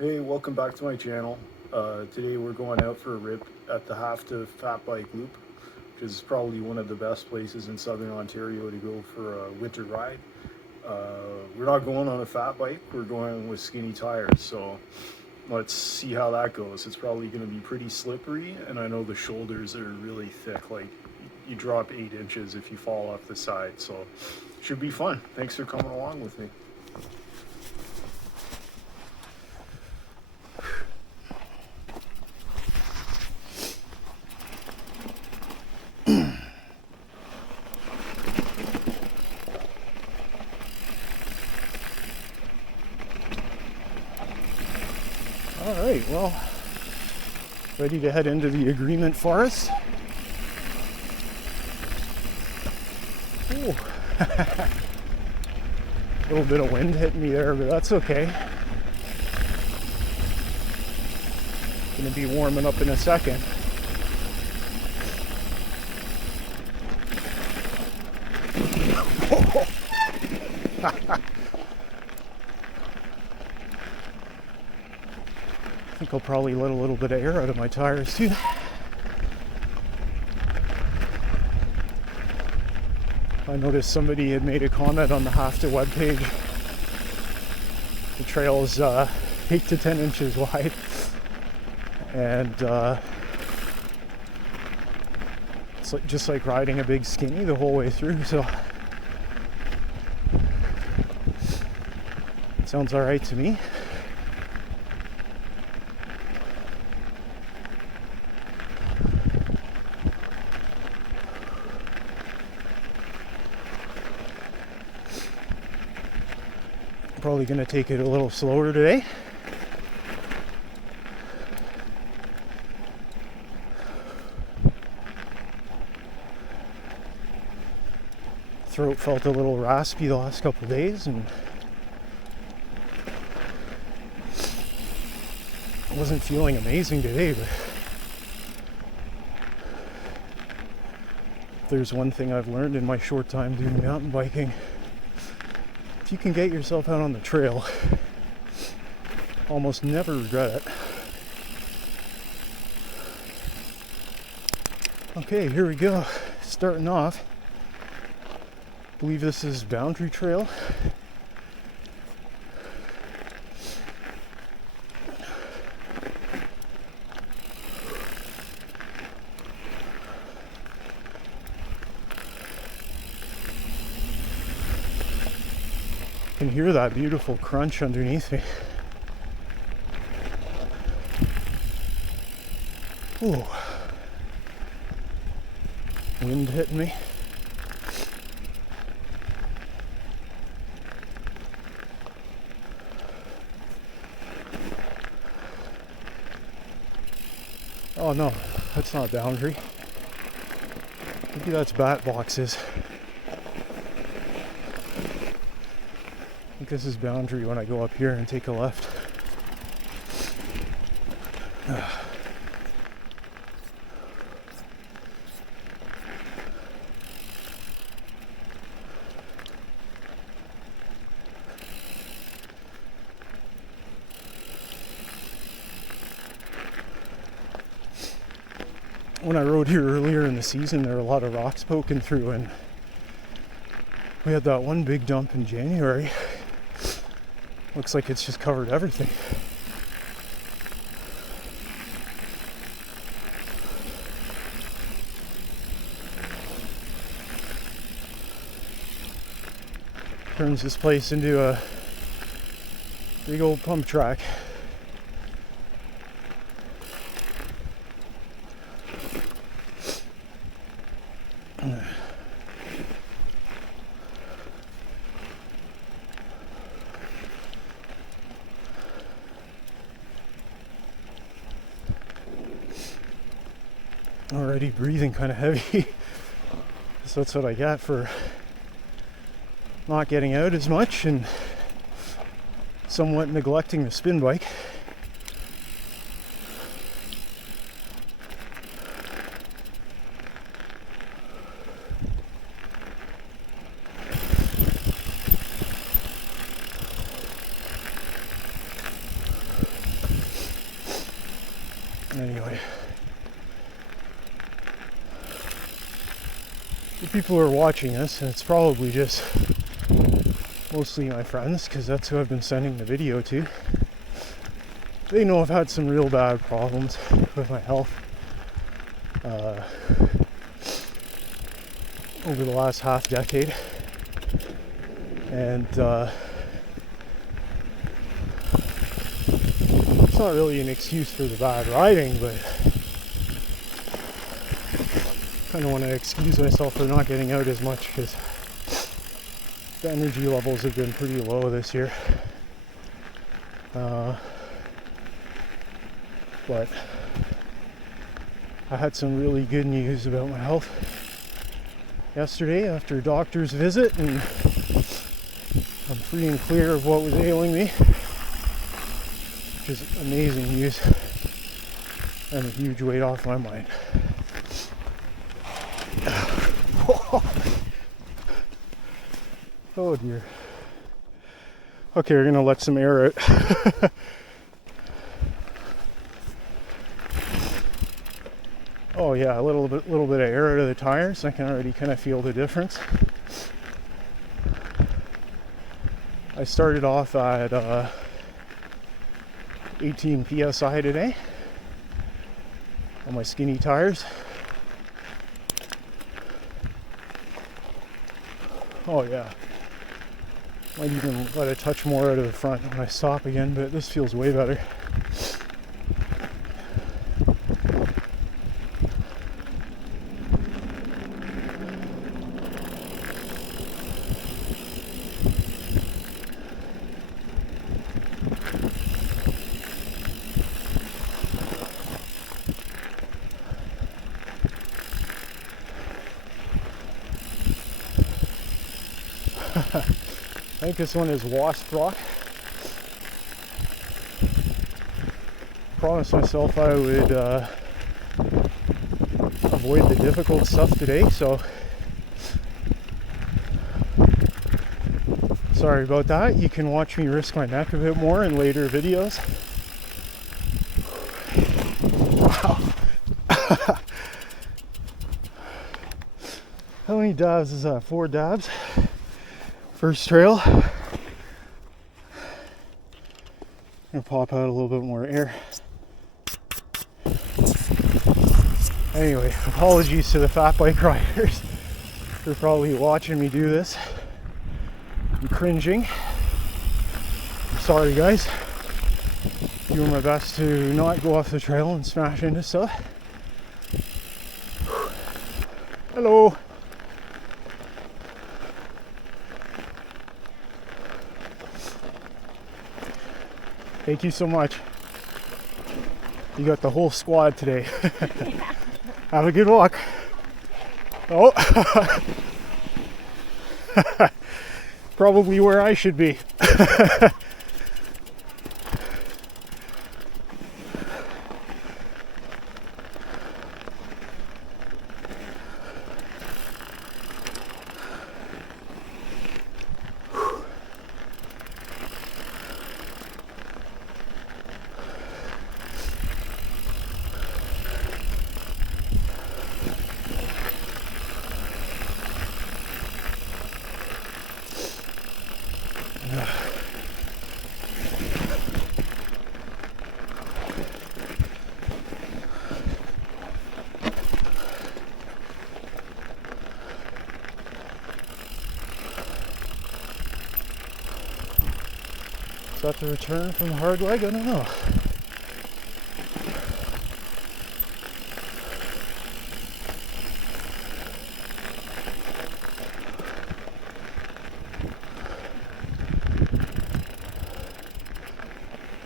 Hey, welcome back to my channel. Today we're going out for a rip at the HAFTA Fat Bike Loop, which is probably one of the best places in southern Ontario to go for a winter ride. We're not going on a fat bike, we're going with skinny tires, so let's see how that goes. It's probably going to be pretty slippery, and I know the shoulders are really thick, like you drop 8 inches if you fall off the side, so should be fun. Thanks for coming along with me. All right, well, ready to head into the agreement forest. Ooh. A little bit of wind hitting me there, but that's okay. Gonna be warming up in a second. I think I'll probably let a little bit of air out of my tires too. I noticed somebody had made a comment on the HAFTA webpage. The trail is 8 to 10 inches wide, and it's like, just like riding a big skinny the whole way through, so sounds all right to me. Probably going to take it a little slower today. Throat felt a little raspy the last couple of days, and I wasn't feeling amazing today, but if there's one thing I've learned in my short time doing mountain biking, if you can get yourself out on the trail, almost never regret it. Okay, here we go. Starting off. I believe this is Boundary Trail. I can hear that beautiful crunch underneath me. Ooh. Wind hitting me. Oh no, that's not Boundary. Maybe that's bat boxes. I think this is Boundary when I go up here and take a left. When I rode here earlier in the season, there were a lot of rocks poking through, and we had that one big dump in January. Looks like it's just covered everything. Turns this place into a big old pump track. Already breathing kind of heavy. So that's what I got for not getting out as much and somewhat neglecting the spin bike. Anyway, the people who are watching this, and it's probably just mostly my friends, because that's who I've been sending the video to, they know I've had some real bad problems with my health over the last half decade. And it's not really an excuse for the bad riding, but I kind of want to excuse myself for not getting out as much, because the energy levels have been pretty low this year. But I had some really good news about my health yesterday after a doctor's visit, and I'm free and clear of what was ailing me, which is amazing news and a huge weight off my mind. Oh dear. Okay, we're gonna let some air out. Oh yeah, a little bit of air out of the tires. I can already kind of feel the difference. I started off at 18 psi today on my skinny tires. Oh yeah. Might even let a touch more out of the front when I stop again, but this feels way better. I think this one is Wasp Rock. Promised myself I would avoid the difficult stuff today, so sorry about that. You can watch me risk my neck a bit more in later videos. Wow. How many dabs is that? 4 dabs? First trail. I'm gonna pop out a little bit more air. Anyway, apologies to the fat bike riders for probably watching me do this and cringing. I'm sorry guys. Doing my best to not go off the trail and smash into stuff. Hello. Thank you so much. You got the whole squad today. Yeah. Have a good walk. Oh. Probably where I should be. Is that the return from the hard leg? I don't know.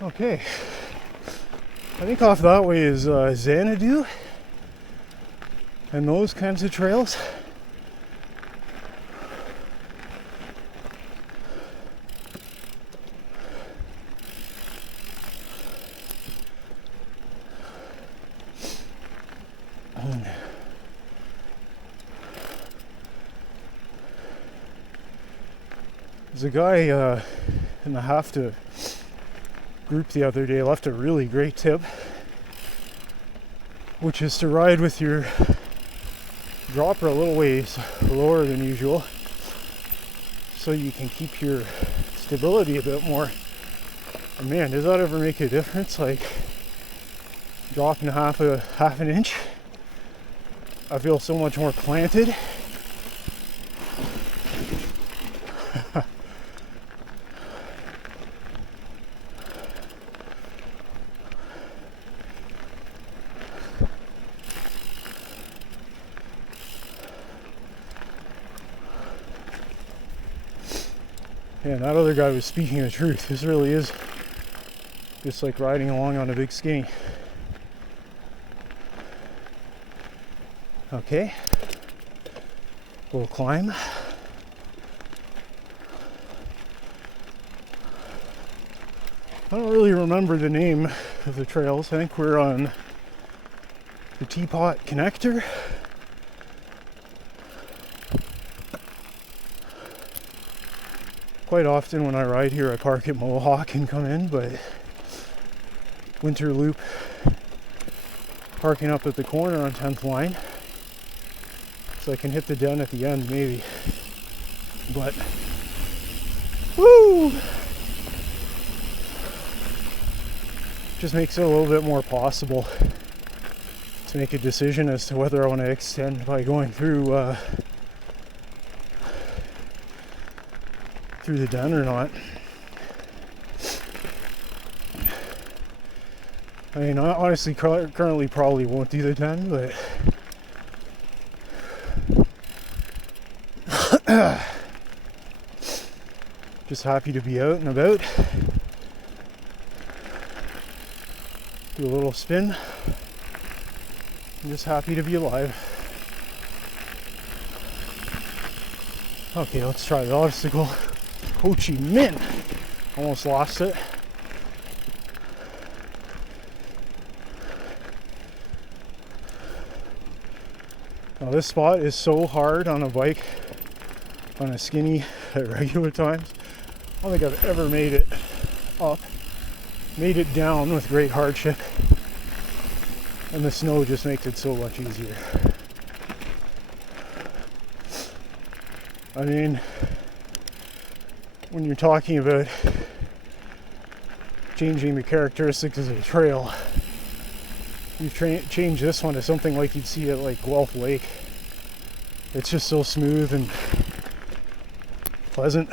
Okay. I think off that way is Xanadu and those kinds of trails. There's a guy in the HAFTA group the other day left a really great tip. which is to ride with your dropper a little ways lower than usual so you can keep your stability a bit more. And man, does that ever make a difference? Like dropping half an inch, I feel so much more planted. Yeah, that other guy was speaking the truth. This really is just like riding along on a big skinny. Okay, little climb. I don't really remember the name of the trails. I think we're on the Teapot Connector. Quite often when I ride here, I park at Mohawk and come in, but winter loop, parking up at the corner on 10th line, so I can hit the den at the end maybe. But woo! Just makes it a little bit more possible to make a decision as to whether I want to extend by going through the den or not. I mean, I honestly currently probably won't do the den, but just happy to be out and about. Do a little spin. I'm just happy to be alive. Okay, let's try the obstacle. Ho Chi Minh. Almost lost it. Now this spot is so hard on a bike, on a skinny at regular times. I don't think I've ever made it up. Made it down with great hardship. And the snow just makes it so much easier. I mean, when you're talking about changing the characteristics of the trail, you've changed this one to something like you'd see at like Guelph Lake. It's just so smooth and pleasant.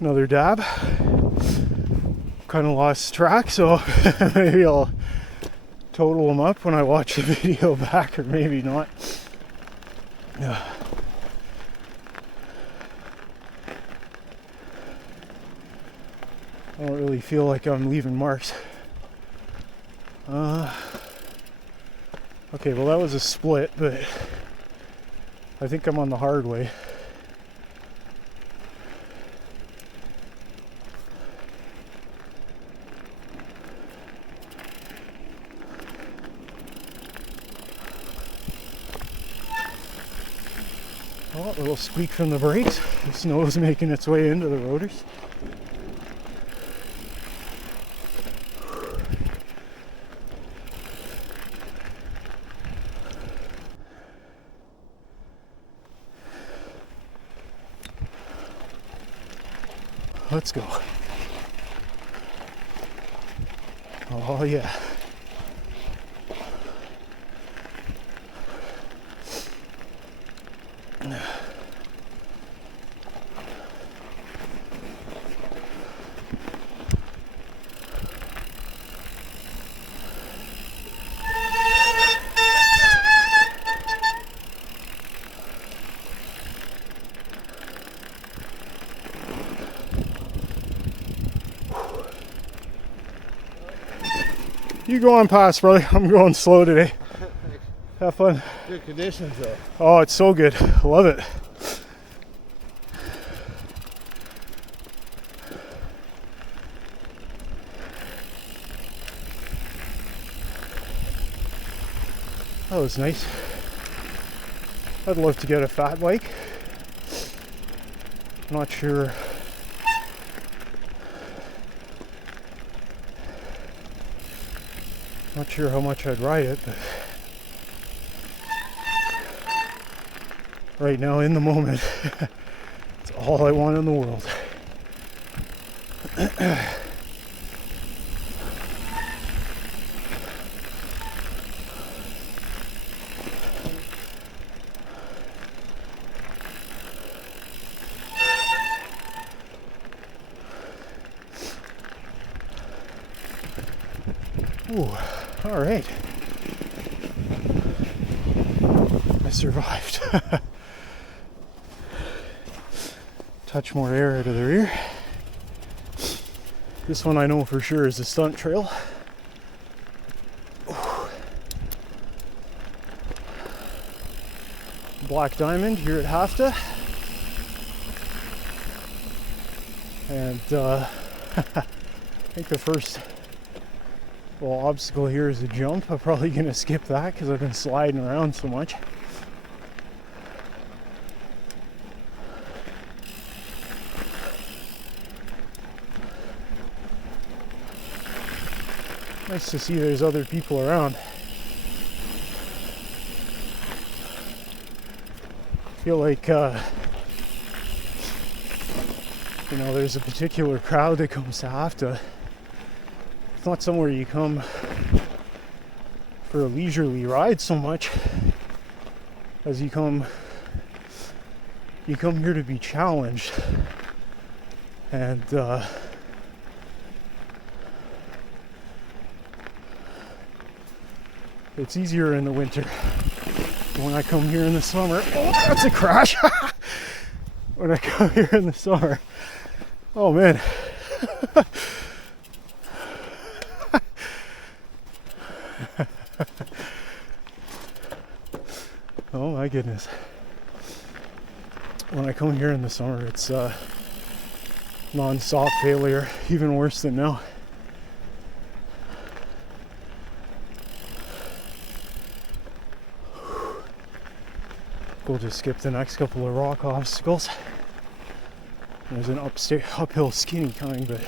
Another dab. Kind of lost track, so maybe I'll total them up when I watch the video back, or maybe not. Yeah. I don't really feel like I'm leaving marks. Okay, well that was a split, but I think I'm on the hard way. Oh, a little squeak from the brakes. The snow is making its way into the rotors. Let's go. Oh yeah. You go on past, brother. I'm going slow today. Have fun. Good conditions though. Oh, it's so good. Love it. That was nice. I'd love to get a fat bike. Not sure how much I'd ride it, but right now in the moment it's all I want in the world. Ooh, all right. I survived. Touch more air out of the rear. This one I know for sure is a Stunt Trail. Ooh. Black Diamond here at HAFTA. And I think the first obstacle here is a jump. I'm probably going to skip that because I've been sliding around so much. Nice to see there's other people around. I feel like you know, there's a particular crowd that comes to HAFTA. It's not somewhere you come for a leisurely ride so much as you come here to be challenged. And it's easier in the winter. When I come here in the summer, oh, that's a crash. When I come here in the summer, oh man. Oh my goodness. When I come here in the summer, it's non-stop failure, even worse than now. We'll just skip the next couple of rock obstacles. There's an uphill skinny coming, but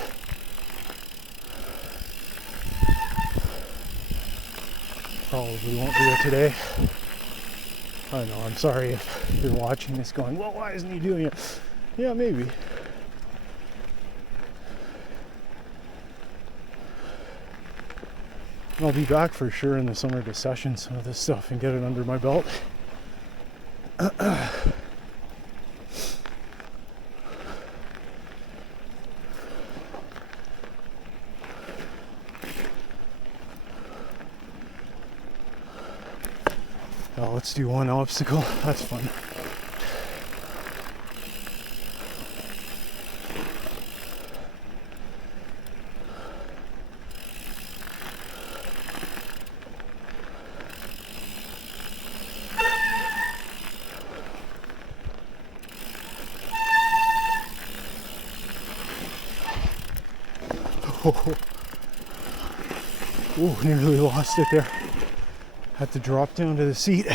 probably won't do it today. I know, I'm sorry if you're watching this going, well, why isn't he doing it? Yeah, maybe. I'll be back for sure in the summer to session some of this stuff and get it under my belt. Well, let's do one obstacle. That's fun. Oh, nearly lost it there. Had to drop down to the seat.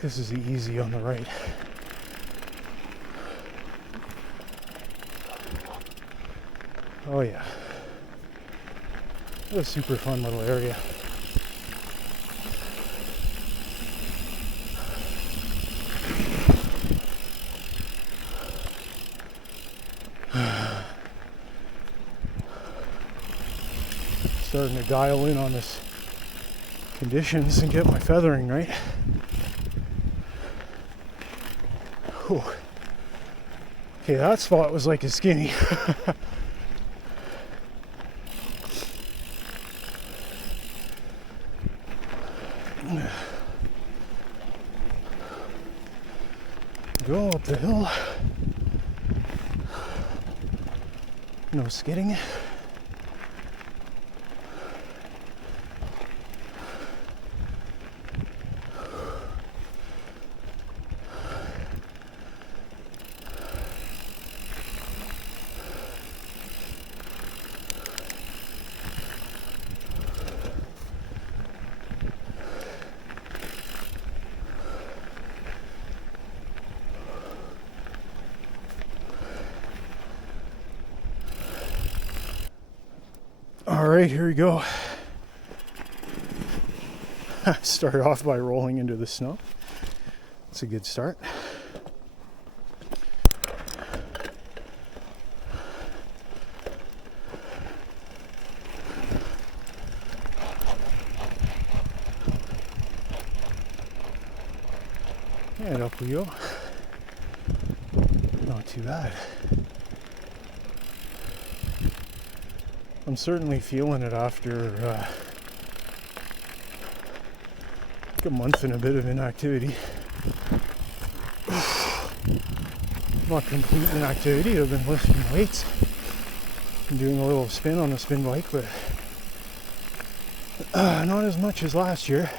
This is the easy on the right. Oh yeah. What a super fun little area. Starting to dial in on this conditions and get my feathering right. Whew. Okay, that spot was like a skinny. Go up the hill. No skidding. All right, here we go. Start off by rolling into the snow. That's a good start. And up we go. Not too bad. I'm certainly feeling it after like a month and a bit of inactivity. Not complete inactivity. I've been lifting weights and doing a little spin on the spin bike, but not as much as last year.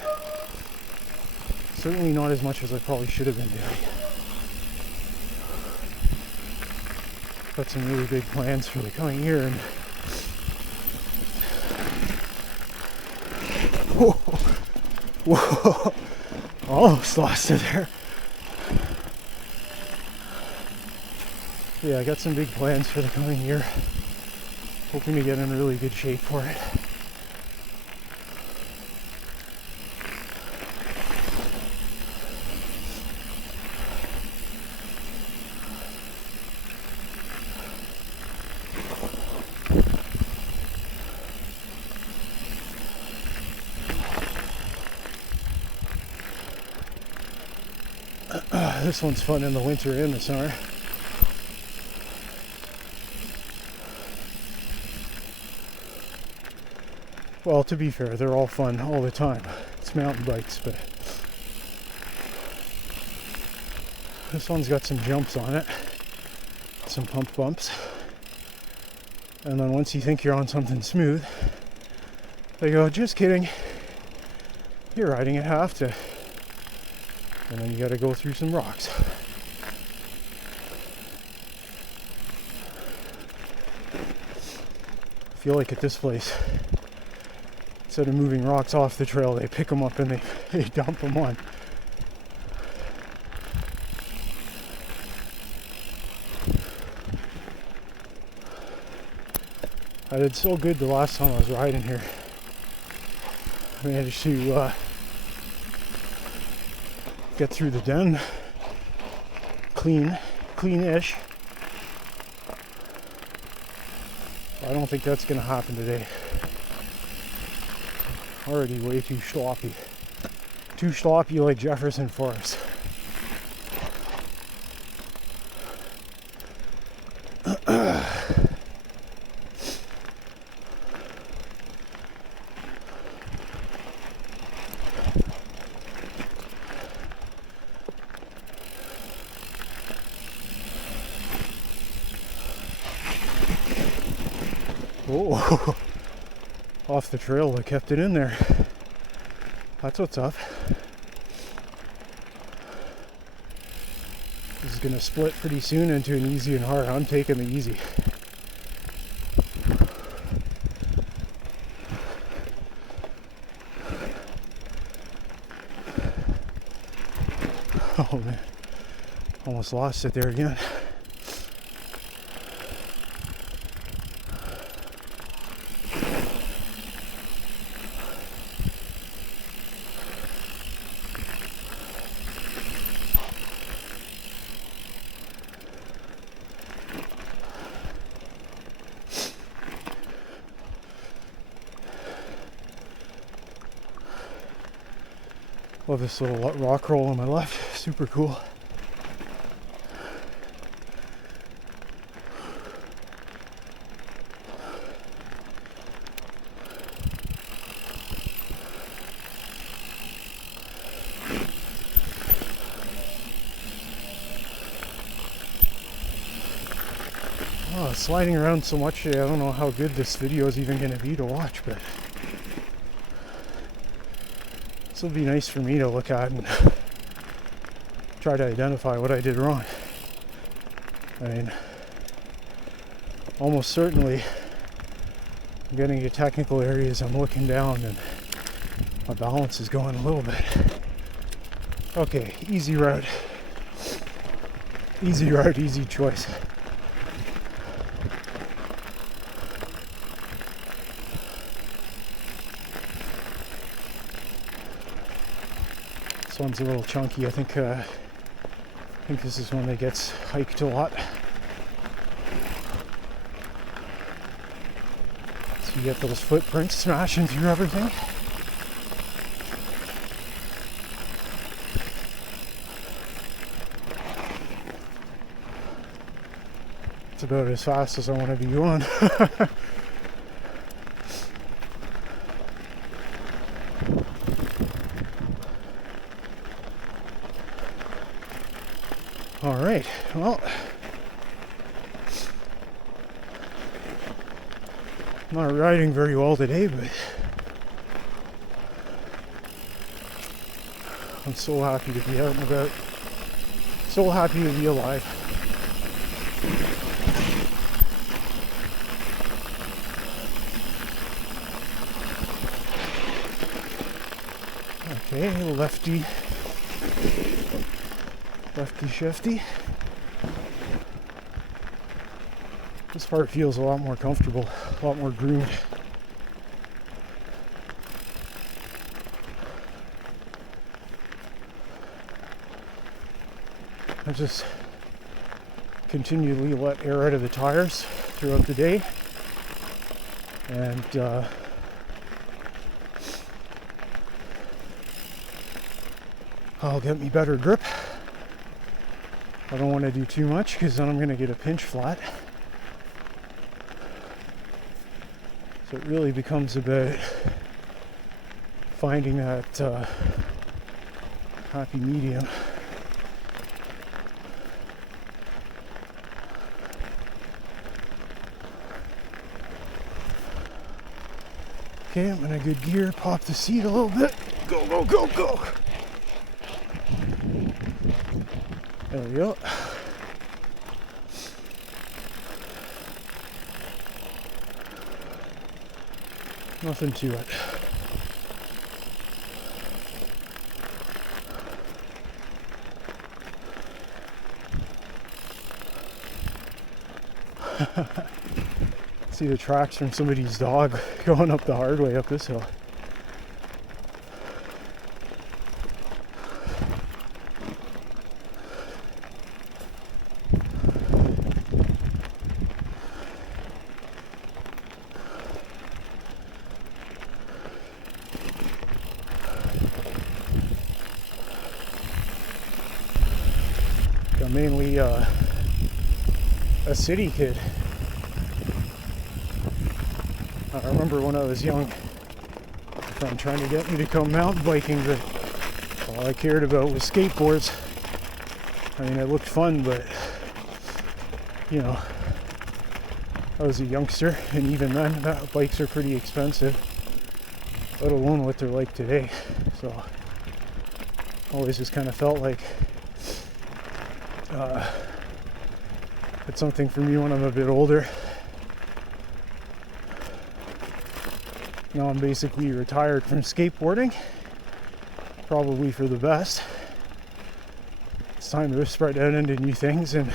Certainly not as much as I probably should have been doing. Got some really big plans for the coming year, and whoa, almost lost it there. Yeah, I got some big plans for the coming year. Hoping to get in really good shape for it. This one's fun in the winter and the summer. Well, to be fair, they're all fun all the time. It's mountain bikes, but this one's got some jumps on it, some pump bumps, and then once you think you're on something smooth, they go, just kidding, you're riding at HAFTA. And then you got to go through some rocks. I feel like at this place, instead of moving rocks off the trail, they pick them up and they dump them on. I did so good the last time I was riding here. I managed to get through the den clean-ish. I don't think that's gonna happen today. Already way too sloppy. Too sloppy like Jefferson Forest. Oh, off the trail, they kept it in there. That's what's up. This is gonna split pretty soon into an easy and hard. I'm taking the easy. Oh man, almost lost it there again. Love this little rock roll on my left, super cool. Oh, sliding around so much today, I don't know how good this video is even going to be to watch, but this will be nice for me to look at and try to identify what I did wrong. I mean, almost certainly I'm getting to technical areas, I'm looking down and my balance is going a little bit. Okay, easy route. Easy route, easy choice. This one's a little chunky. I think this is one that gets hiked a lot. So you get those footprints smashing through everything. It's about as fast as I want to be going. All right, well, I'm not riding very well today, but I'm so happy to be out and about, so happy to be alive. Okay, lefty shifty. This part feels a lot more comfortable, a lot more groomed. I just continually let air out of the tires throughout the day, and I'll get me better grip. I don't want to do too much because then I'm going to get a pinch flat. So it really becomes about finding that happy medium. Okay, I'm in a good gear. Pop the seat a little bit. Go, go, go, go. There we go. Nothing to it. See the tracks from somebody's dog going up the hard way up this hill. I'm mainly a city kid. I remember when I was young, a friend trying to get me to come mountain biking, but all I cared about was skateboards. I mean, it looked fun, but you know, I was a youngster, and even then, bikes are pretty expensive, let alone what they're like today. So, always just kind of felt like it's something for me when I'm a bit older. Now I'm basically retired from skateboarding, probably for the best. It's time to spread out into new things and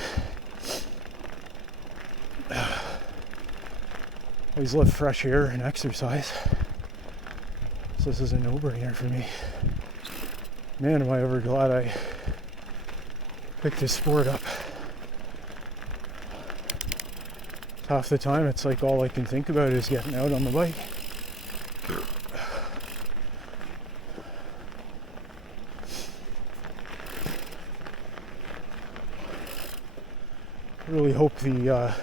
always love fresh air and exercise. So this is a no-brainer for me. Man, am I ever glad I picked this sport up. Half the time it's like all I can think about is getting out on the bike. I really hope the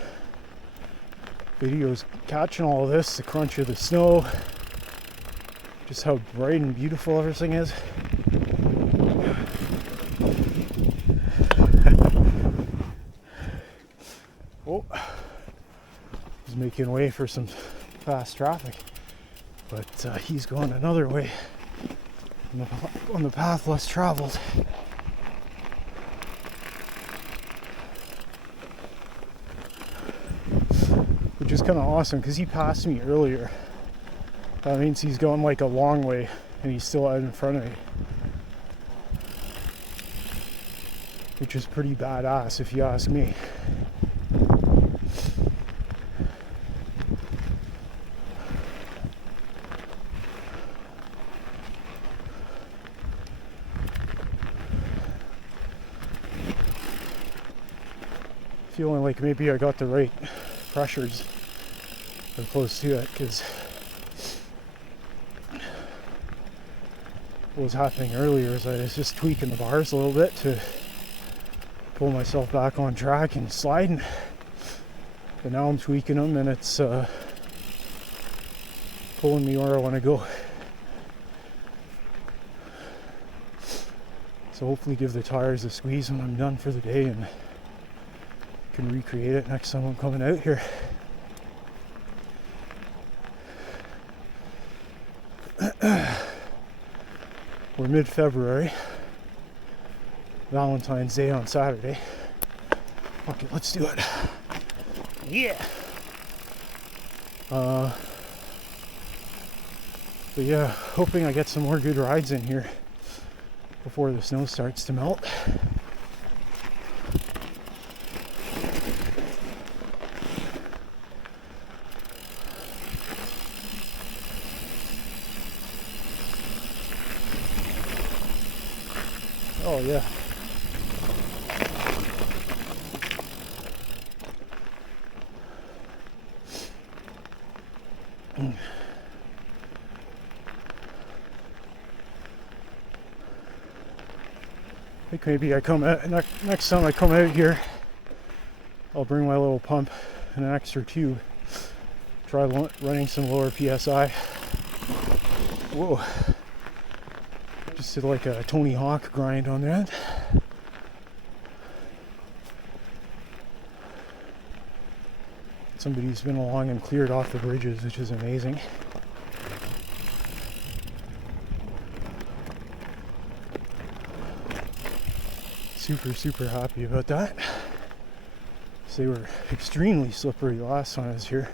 video's catching all of this, the crunch of the snow, just how bright and beautiful everything is. Oh, was making way for some fast traffic, but he's going another way on the path less traveled. Which is kind of awesome because he passed me earlier. That means he's going like a long way and he's still out in front of me, which is pretty badass if you ask me. Feeling like maybe I got the right pressures or close to it, because what was happening earlier is I was just tweaking the bars a little bit to pull myself back on track and sliding, but now I'm tweaking them and it's pulling me where I want to go. So hopefully give the tires a squeeze when I'm done for the day and can recreate it next time I'm coming out here. We're mid-February, Valentine's Day on Saturday. Okay, let's do it. Yeah. But yeah, hoping I get some more good rides in here before the snow starts to melt. Oh yeah. I think maybe I come out next time I come out here, I'll bring my little pump and an extra tube. Try running some lower PSI. Whoa. Just did like a Tony Hawk grind on that. Somebody's been along and cleared off the bridges, which is amazing. Super happy about that. So they were extremely slippery the last time I was here.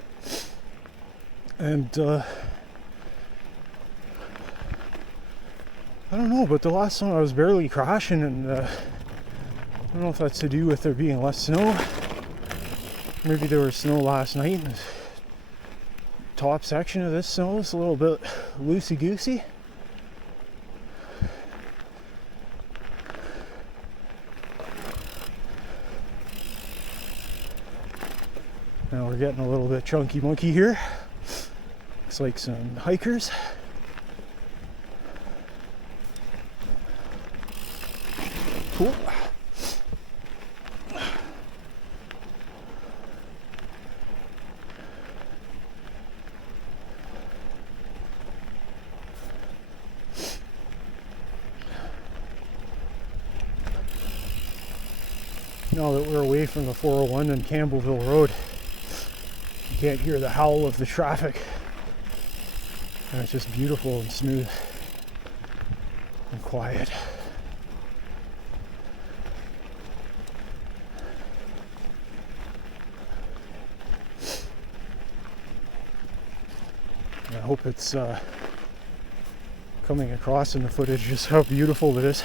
And I don't know, but the last time I was barely crashing, and I don't know if that's to do with there being less snow. Maybe there was snow last night and the top section of this snow is a little bit loosey-goosey. Now we're getting a little bit chunky monkey here. Looks like some hikers. Cool. Now that we're away from the 401 and Campbellville Road, you can't hear the howl of the traffic. And it's just beautiful and smooth and quiet. I hope it's coming across in the footage just how beautiful it is.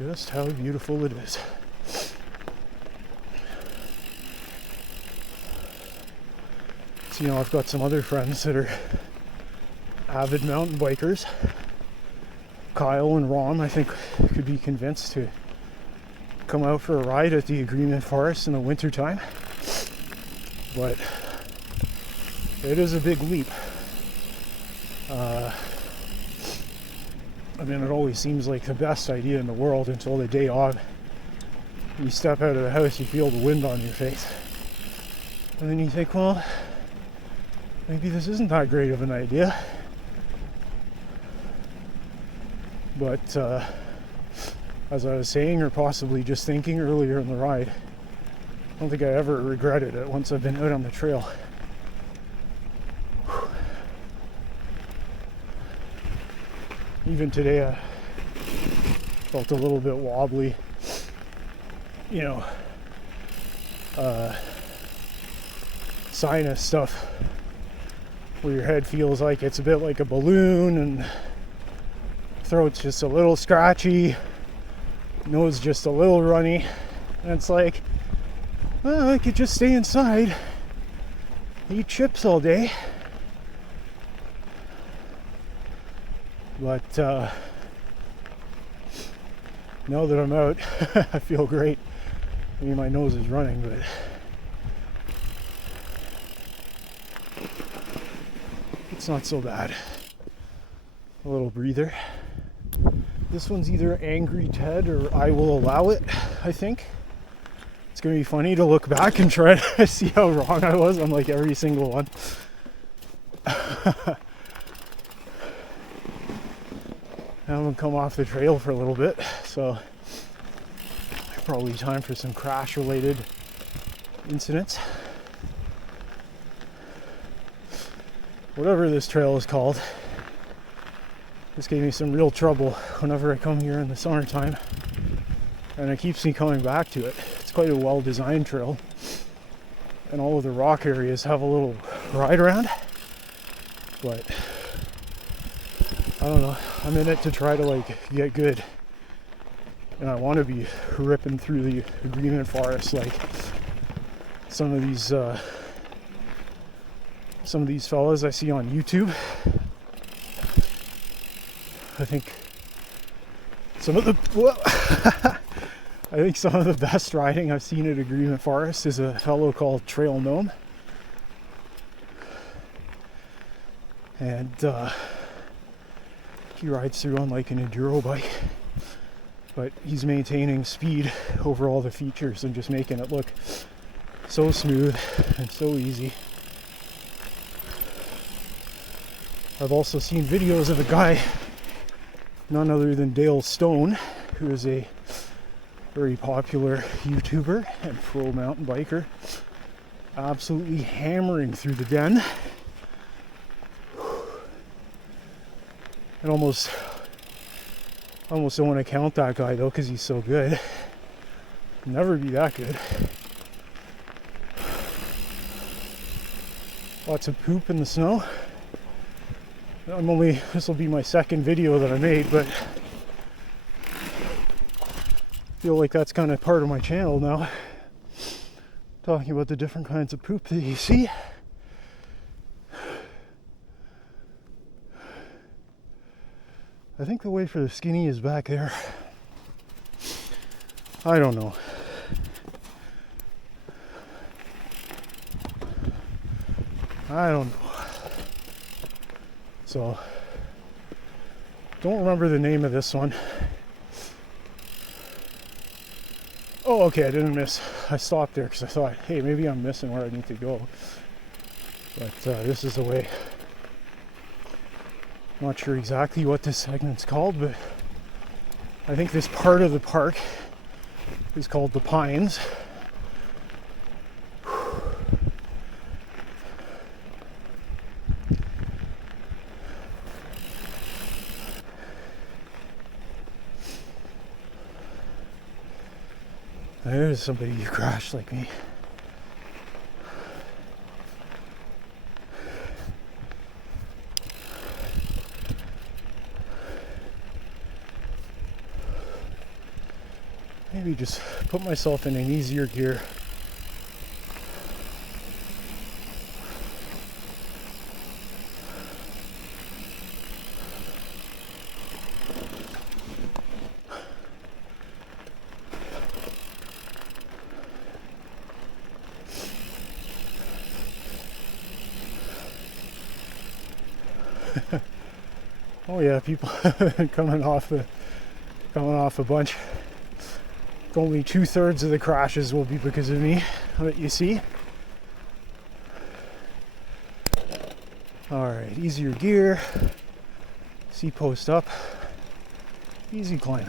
Just how beautiful it is. So, you know, I've got some other friends that are avid mountain bikers. Kyle and Ron, I think, could be convinced to come out for a ride at the Agreement Forest in the winter time. But it is a big leap. I mean, it always seems like the best idea in the world until the day of. When you step out of the house, you feel the wind on your face. And then you think, well, maybe this isn't that great of an idea. But as I was saying, or possibly just thinking earlier in the ride, I don't think I ever regretted it once I've been out on the trail. Even today I felt a little bit wobbly, you know, sinus stuff where your head feels like it's a bit like a balloon and throat's just a little scratchy, nose just a little runny, and it's like, well, I could just stay inside, eat chips all day. But now that I'm out, I feel great. I mean, my nose is running, but it's not so bad. A little breather. This one's either Angry Ted or I Will Allow It, I think. It's gonna be funny to look back and try to see how wrong I was on like every single one. I haven't come off the trail for a little bit, so probably time for some crash related incidents. Whatever this trail is called, this gave me some real trouble whenever I come here in the summertime, and it keeps me coming back to it. It's quite a well designed trail, and all of the rock areas have a little ride around, but I don't know, I'm in it to try to like get good, and I want to be ripping through the agreement forest like some of these fellas I see on YouTube. I think some of the I think some of the best riding I've seen at Agreement Forest is a fellow called Trail Gnome, and he rides through on like an enduro bike, but he's maintaining speed over all the features and just making it look so smooth and so easy. I've also seen videos of a guy, none other than Dale Stone, who is a very popular YouTuber and pro mountain biker, absolutely hammering through the den. I almost don't want to count that guy though, because he's so good. Never be that good. Lots of poop in the snow. This will be my second video that I made, but I feel like that's kind of part of my channel now, talking about the different kinds of poop that you see. I think the way for the skinny is back there. I don't know. I don't know. So, don't remember the name of this one. Oh, okay, I didn't miss. I stopped there because I thought, hey, maybe I'm missing where I need to go. But this is the way. Not sure exactly what this segment's called, but I think this part of the park is called the Pines. There's somebody who crashed like me. Maybe just put myself in an easier gear. Oh yeah, people coming off a bunch. Only 2/3 of the crashes will be because of me, that you see. Alright, easier gear, C-post up, easy climb.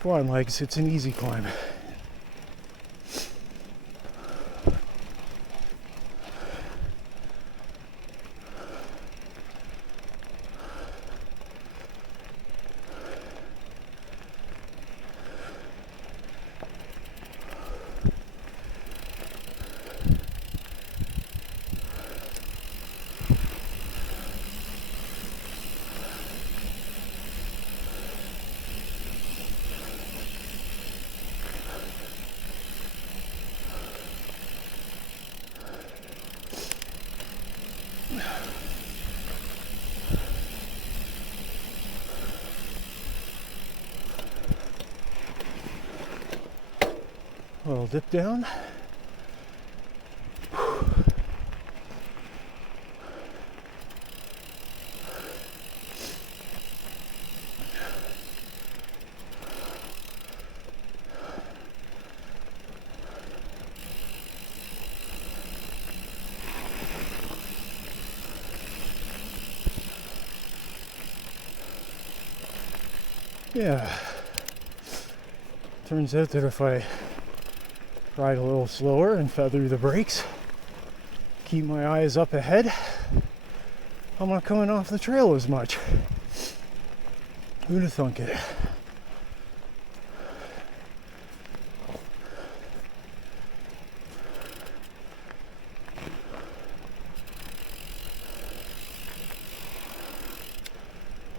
Come on, legs, it's an easy climb. A little dip down. Yeah. Turns out that if I ride a little slower and feather the brakes, keep my eyes up ahead, I'm not coming off the trail as much. Who'd have thunk it?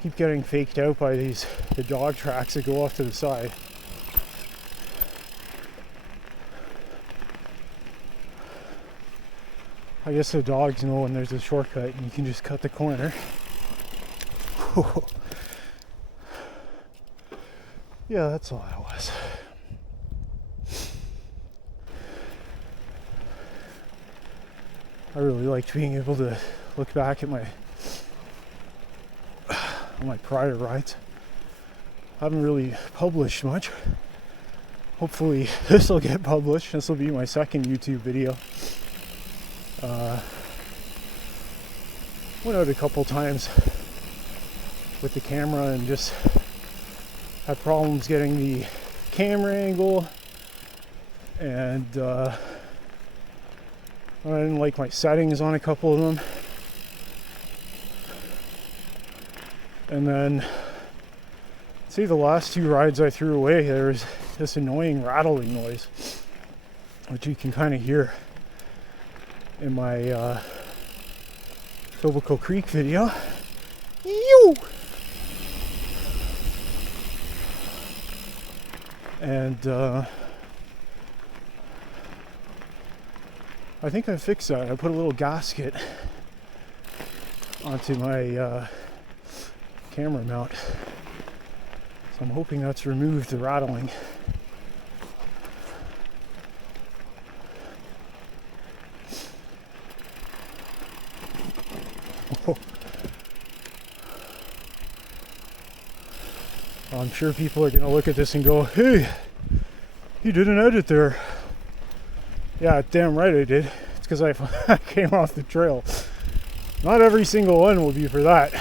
Keep getting faked out by the dog tracks that go off to the side. I guess the dogs know when there's a shortcut and you can just cut the corner. Yeah, that's all that was. I really liked being able to look back at my prior rides. I haven't really published much. Hopefully this will get published. This will be my second YouTube video. Went out a couple times with the camera and just had problems getting the camera angle, and I didn't like my settings on a couple of them. And then, see, the last two rides I threw away, there was this annoying rattling noise, which you can kind of hear in my Tobico Creek video. Ew! And I think I fixed that. I put a little gasket onto my camera mount, so I'm hoping that's removed the rattling. I'm sure people are going to look at this and go, "Hey, you did an edit there." Yeah, damn right I did. It's because I came off the trail. Not every single one will be for that.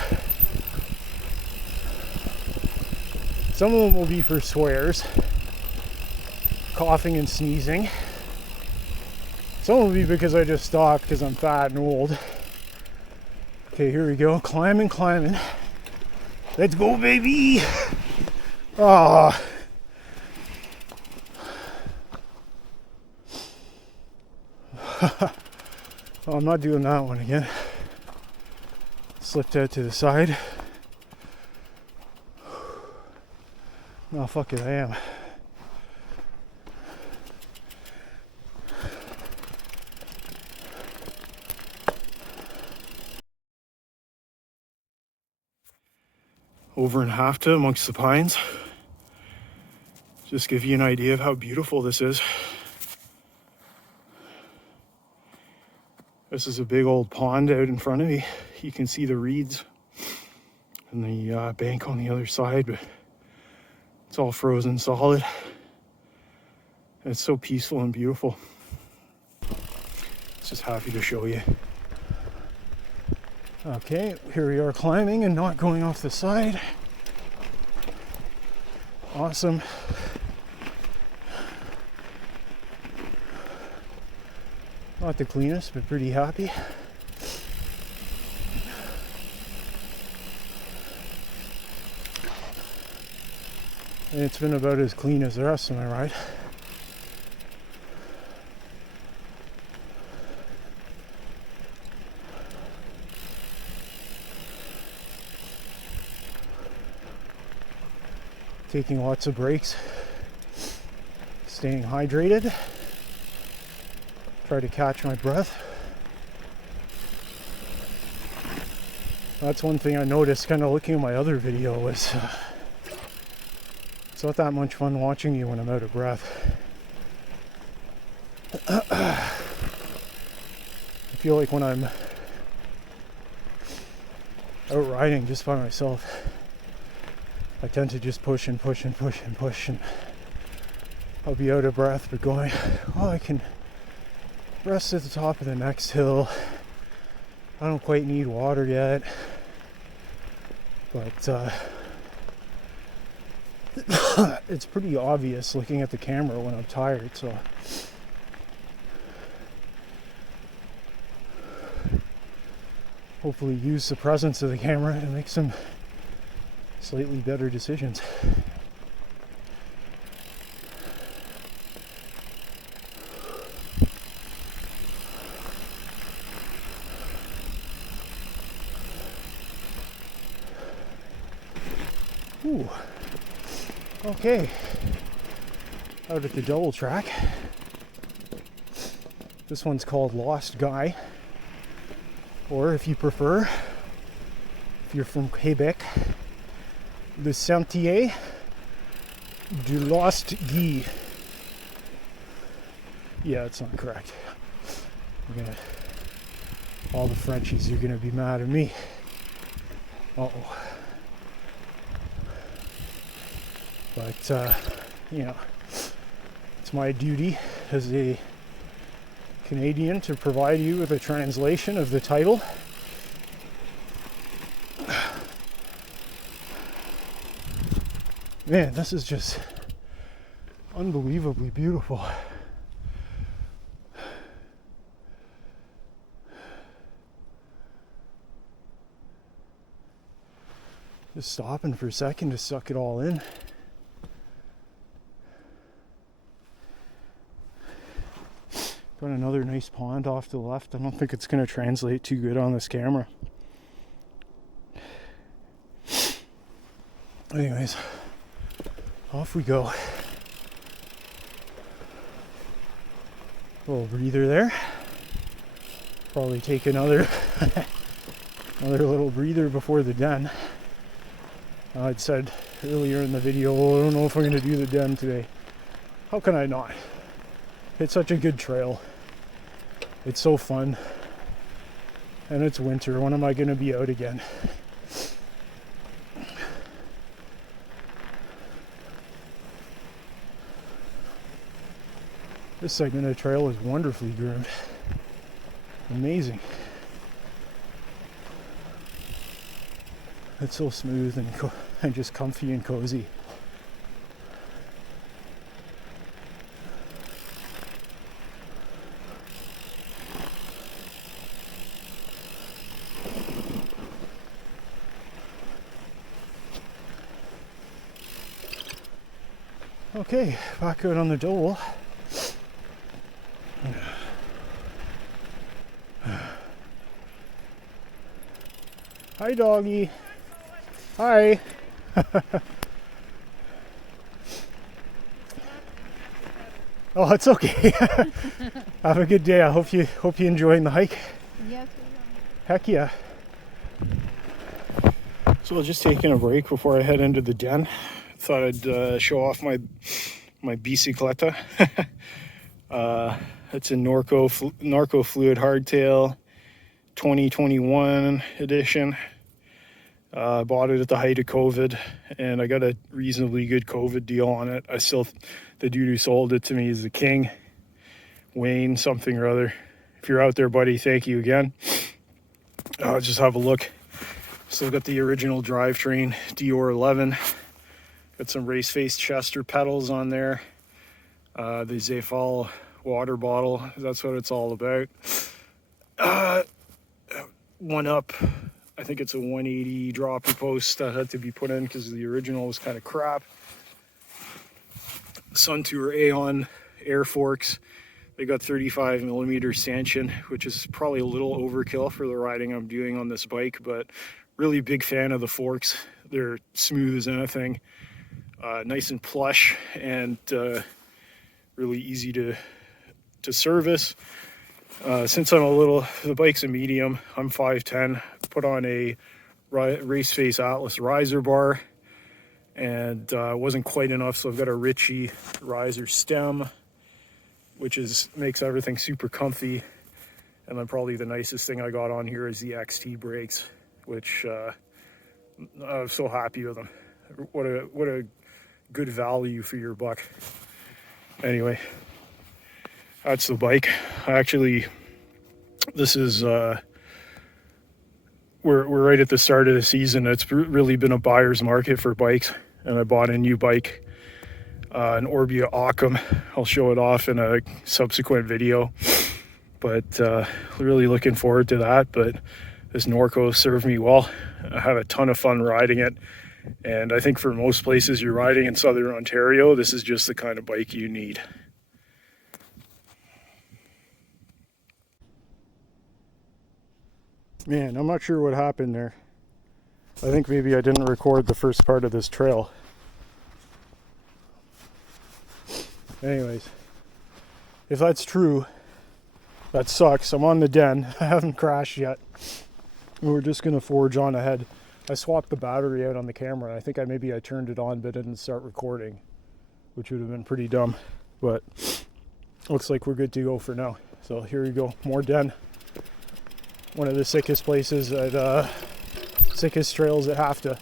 Some of them will be for swears, coughing and sneezing. Some will be because I just stopped because I'm fat and old. Okay, here we go. Climbing, climbing. Let's go, baby! Ah. Oh, I'm not doing that one again. Slipped out to the side. No, fuck it, I am. Over in HAFTA amongst the pines. Just give you an idea of how beautiful this is. This is a big old pond out in front of me. You can see the reeds and the bank on the other side, but it's all frozen solid. It's so peaceful and beautiful. Just happy to show you. Okay, here we are climbing and not going off the side Awesome. Not the cleanest, but pretty happy. And it's been about as clean as the rest of my ride. Taking lots of breaks, staying hydrated, try to catch my breath. That's one thing I noticed kind of looking at my other video was it's not that much fun watching you when I'm out of breath. I feel like when I'm out riding just by myself, I tend to just push and push and push and push, and I'll be out of breath but going, oh, I can rest at the top of the next hill. I don't quite need water yet, but it's pretty obvious looking at the camera when I'm tired, so hopefully use the presence of the camera to make some slightly better decisions. Ooh. Okay. Out at the double track. This one's called Lost Guy. Or if you prefer, if you're from Quebec, Le Sentier du Lost Guy. Yeah, it's not correct. All the Frenchies are gonna be mad at me. Uh-oh. But, you know, it's my duty as a Canadian to provide you with a translation of the title. Man, this is just unbelievably beautiful. Just stopping for a second to suck it all in. Got another nice pond off to the left. I don't think it's going to translate too good on this camera. Anyways, off we go. Little breather there. Probably take another little breather before the den. I'd said earlier in the video, I don't know if I'm going to do the den today. How can I not? It's such a good trail. It's so fun. And it's winter. When am I going to be out again? This segment of the trail is wonderfully groomed. Amazing. It's so smooth and just comfy and cozy. Okay, back out on the dole. Hi, doggy. Hi. Oh, it's okay. Have a good day. I hope you're enjoying the hike. Yes, we are. Heck yeah. So just taking a break before I head into the den. Thought I'd show off my bicicleta. It's a Norco Fluid Hardtail 2021 edition. I bought it at the height of COVID, and I got a reasonably good COVID deal on it. The dude who sold it to me is the king, Wayne something or other. If you're out there, buddy, thank you again. Just have a look. Still got the original drivetrain, Dior 11. Got some race face Chester pedals on there. The Zafal water bottle, that's what it's all about. One up, I think it's a 180 dropper post that had to be put in because the original was kind of crap. Sun Tour Aeon air forks. They got 35 millimeter stanchion, which is probably a little overkill for the riding I'm doing on this bike, but really big fan of the forks. They're smooth as anything, nice and plush, and really easy to service. Since the bike's a medium, I'm 5'10", put on a Race Face Atlas riser bar, and wasn't quite enough, so I've got a Ritchie riser stem, which makes everything super comfy. And then probably the nicest thing I got on here is the XT brakes, which I'm so happy with them. What a good value for your buck. Anyway, that's the bike. Actually, this is we're right at the start of the season. It's really been a buyer's market for bikes, and I bought a new bike, an Orbea Occam. I'll show it off in a subsequent video, but really looking forward to that. But this Norco served me well. I had a ton of fun riding it, and I think for most places you're riding in southern Ontario, this is just the kind of bike you need. Man, I'm not sure what happened there. I think maybe I didn't record the first part of this trail. Anyways, if that's true, that sucks. I'm on the den. I haven't crashed yet. We're just gonna forge on ahead. I swapped the battery out on the camera. I think maybe I turned it on but didn't start recording, which would have been pretty dumb. But looks like we're good to go for now. So here we go, more den. One of the sickest places at sickest trails at HAFTA.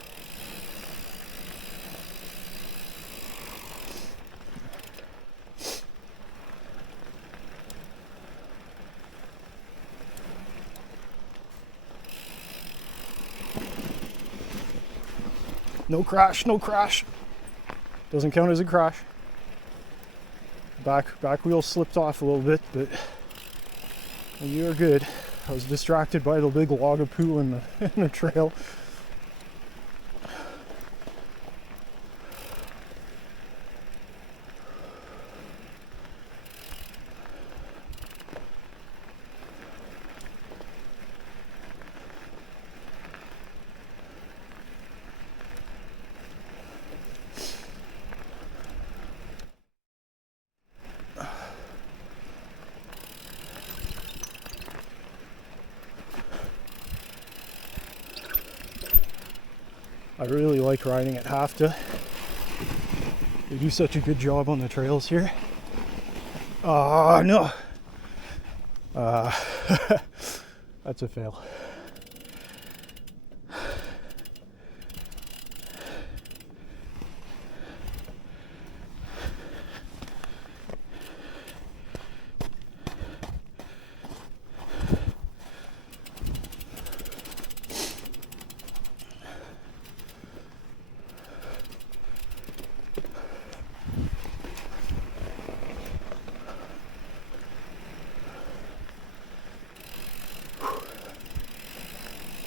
No crash, no crash. Doesn't count as a crash. Back wheel slipped off a little bit, but you are good. I was distracted by the big log of poo in the trail. I really like riding at HAFTA. They do such a good job on the trails here. Oh no! That's a fail.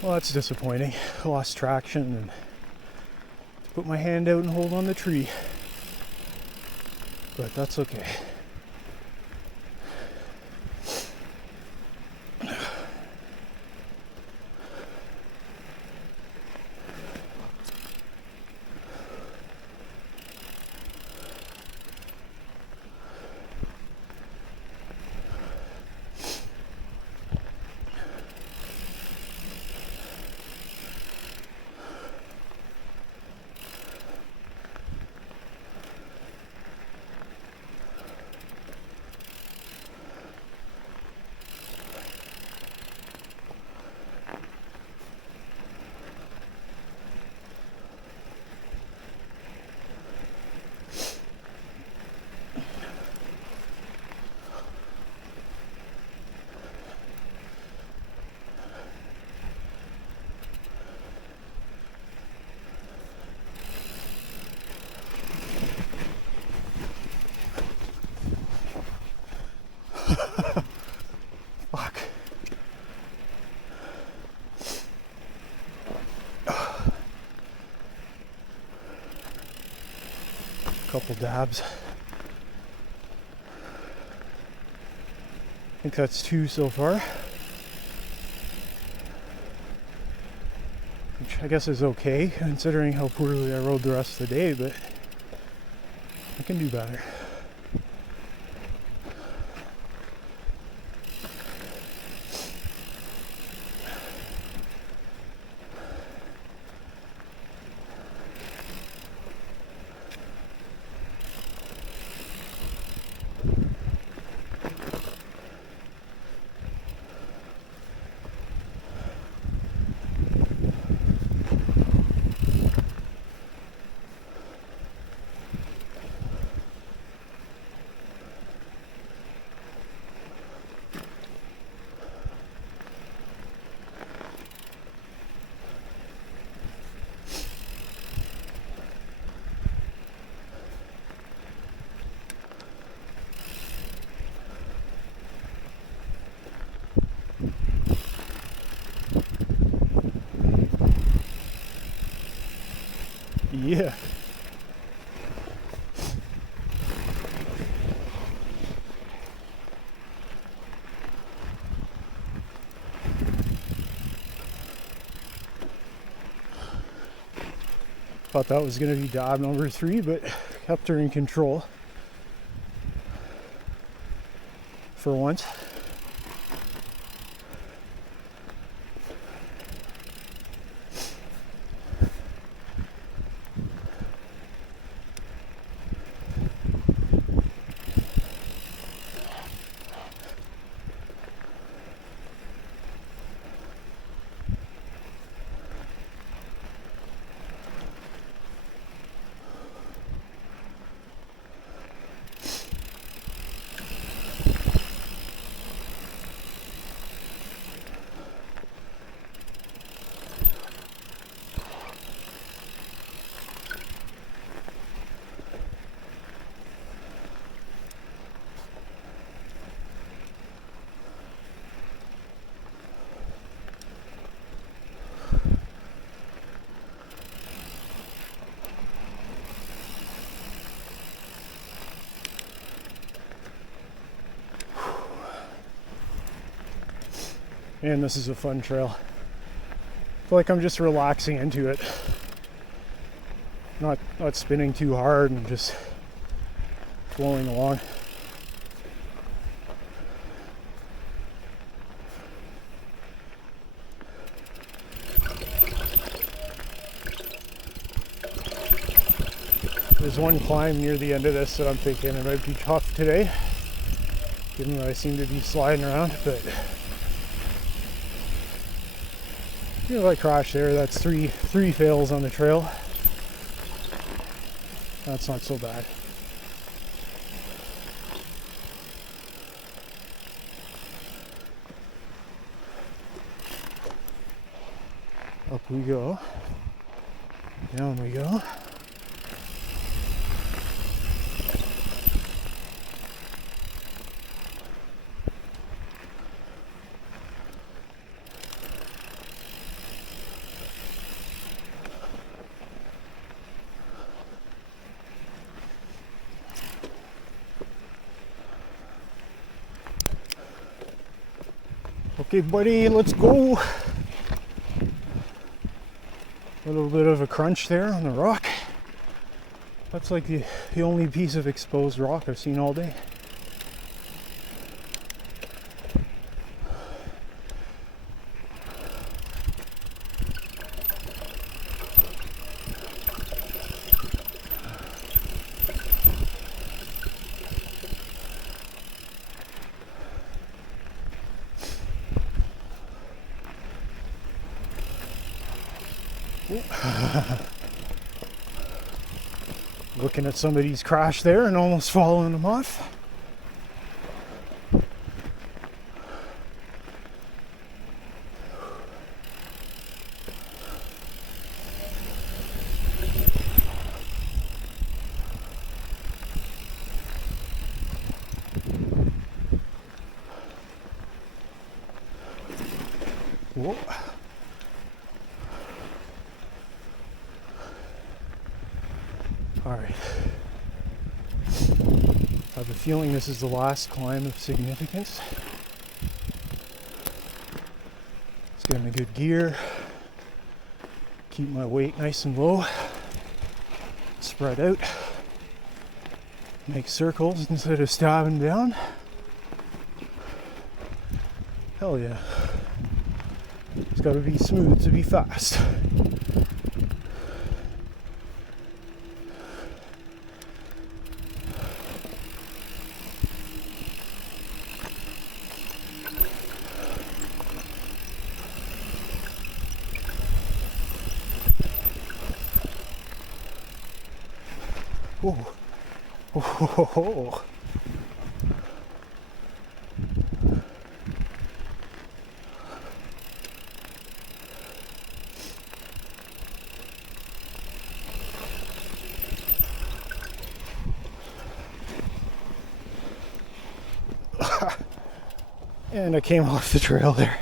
Well, that's disappointing. I lost traction and put my hand out and hold on the tree. But that's okay. couple dabs. I think that's 2 so far, which I guess is okay considering how poorly I rode the rest of the day, but I can do better. Yeah. Thought that was going to be dab number 3, but kept her in control for once. And this is a fun trail. I feel like I'm just relaxing into it. Not spinning too hard and just flowing along. There's one climb near the end of this that I'm thinking it might be tough today, given that I seem to be sliding around, but if I crash there, that's three fails on the trail. That's not so bad. Up we go. Down we go. Okay, buddy, let's go. A little bit of a crunch there on the rock. That's like the only piece of exposed rock I've seen all day. Looking at somebody's crash there and almost following them off. Whoa. All right. I have a feeling this is the last climb of significance. Just getting a good gear. Keep my weight nice and low. Spread out. Make circles instead of stabbing down. Hell yeah. It's gotta be smooth to be fast. Oh. Oh. And I came off the trail there.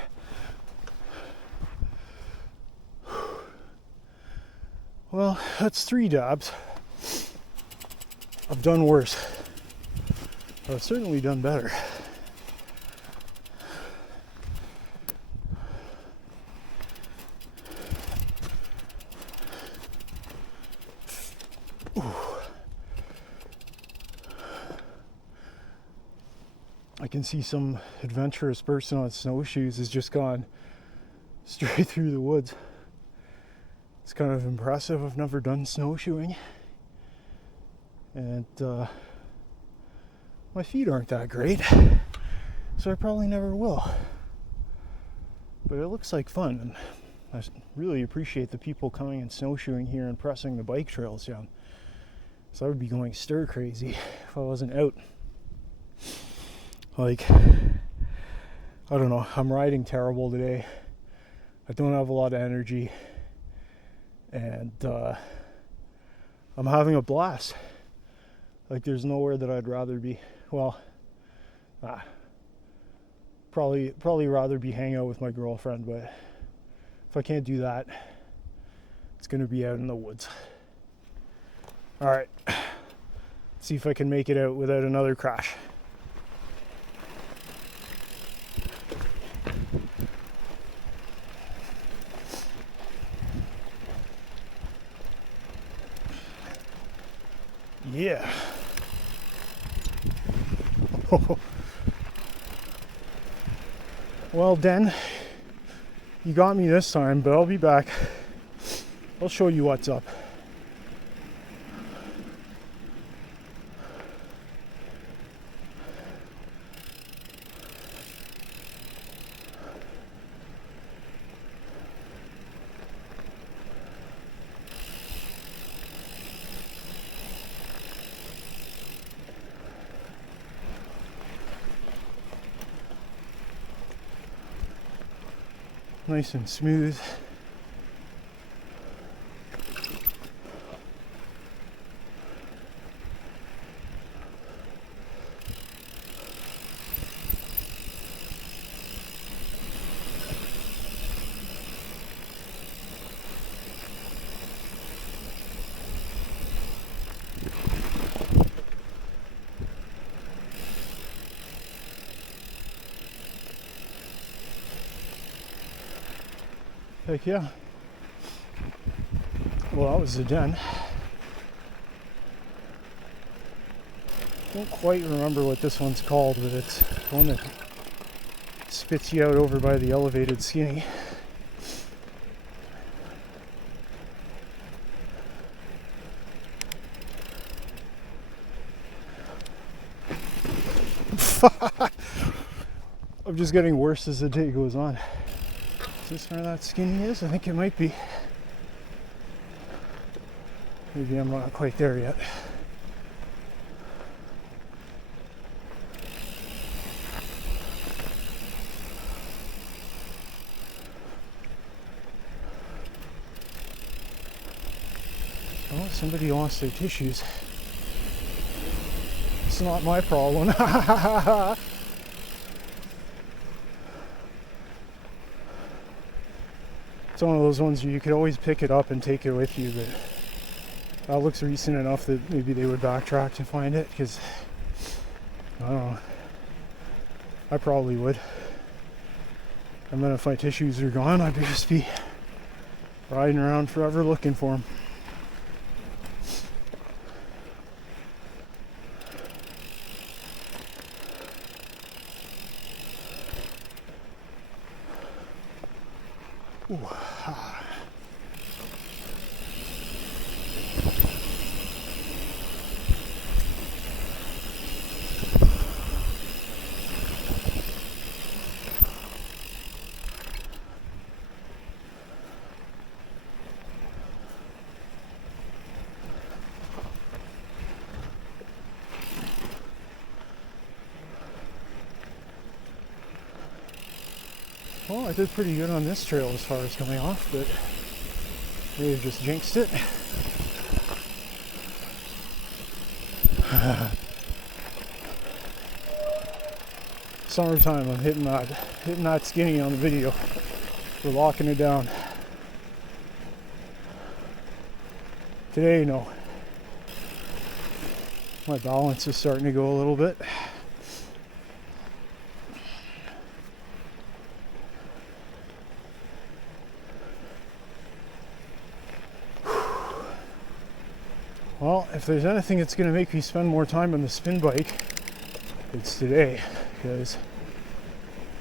Well, that's 3 dabs. I've done worse. I've certainly done better. Ooh. I can see some adventurous person on snowshoes has just gone straight through the woods. It's kind of impressive. I've never done snowshoeing. And my feet aren't that great, so I probably never will. But it looks like fun, and I really appreciate the people coming and snowshoeing here and pressing the bike trails down. So I would be going stir crazy if I wasn't out. Like, I don't know, I'm riding terrible today. I don't have a lot of energy, and I'm having a blast. Like, there's nowhere that I'd rather be. Well, probably rather be hanging out with my girlfriend, but if I can't do that, it's gonna be out in the woods. All right, see if I can make it out without another crash. Yeah. Well, Den, you got me this time, but I'll be back. I'll show you what's up. Nice and smooth. Heck yeah. Well, that was the Den. Don't quite remember what this one's called, but it's the one that spits you out over by the elevated skinny. I'm just getting worse as the day goes on. Is this where that skinny is? I think it might be. Maybe I'm not quite there yet. Oh, somebody lost their tissues. It's not my problem. It's one of those ones where you could always pick it up and take it with you, but that looks recent enough that maybe they would backtrack to find it, because I don't know. I probably would. And then if my tissues are gone, I'd just be riding around forever looking for them. Ooh. Well, I did pretty good on this trail as far as coming off, but may have just jinxed it. Summertime, I'm hitting that skinny on the video. We're locking it down. Today, no. My balance is starting to go a little bit. Well, if there's anything that's going to make me spend more time on the spin bike, it's today, because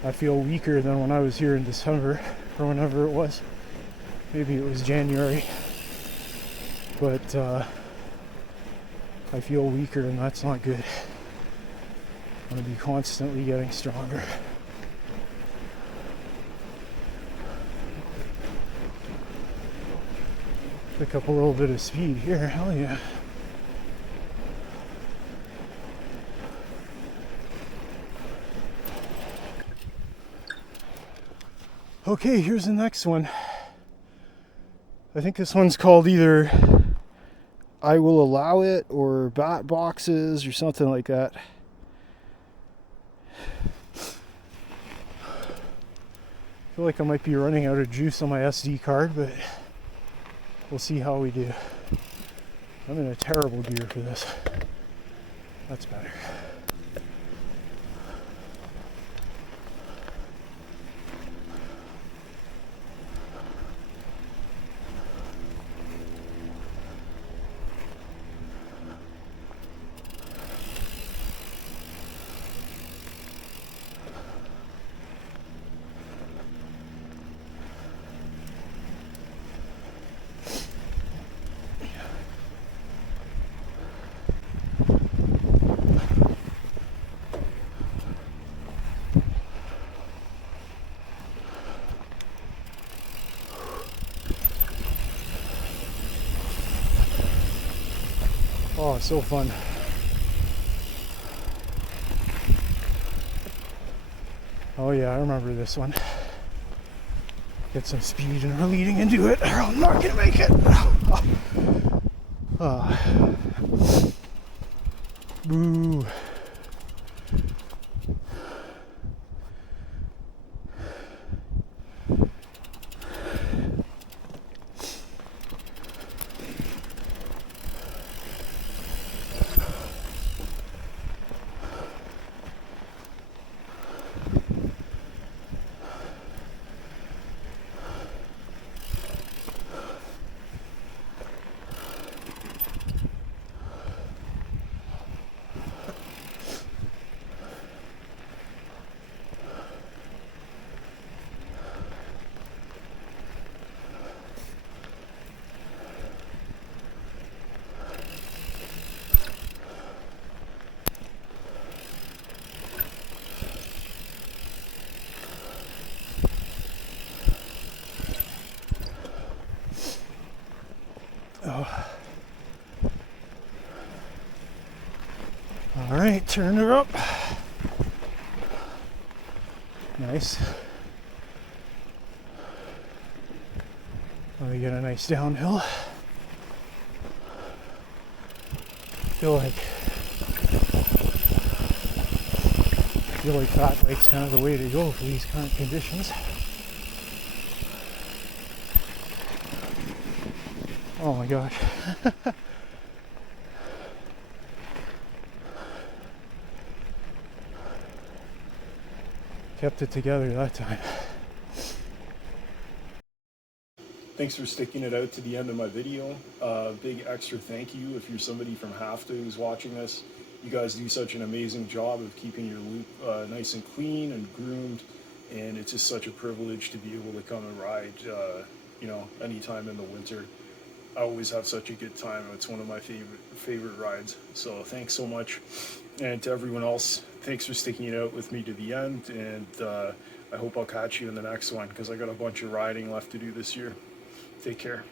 I feel weaker than when I was here in December, or whenever it was. Maybe it was January. But I feel weaker, and that's not good. I'm going to be constantly getting stronger. Pick up a little bit of speed here, hell yeah. Okay, here's the next one. I think this one's called either I Will Allow It or Bat Boxes or something like that. I feel like I might be running out of juice on my SD card, but we'll see how we do. I'm in a terrible gear for this. That's better. Oh, so fun. Oh yeah, I remember this one. Get some speed and we're leading into it, or I'm not gonna make it. Boo. Oh. All right, turn her up. Nice. Let me get a nice downhill. Feel like fat bike's kind of the way to go for these current conditions. Oh my gosh. kept it together that time. Thanks for sticking it out to the end of my video. Big extra thank you if you're somebody from HAFTA who's watching this. You guys do such an amazing job of keeping your loop nice and clean and groomed, and it's just such a privilege to be able to come and ride, you know, anytime in the winter. I always have such a good time. It's one of my favorite rides. So thanks so much. And to everyone else, thanks for sticking it out with me to the end. And I hope I'll catch you in the next one, because I got a bunch of riding left to do this year. Take care.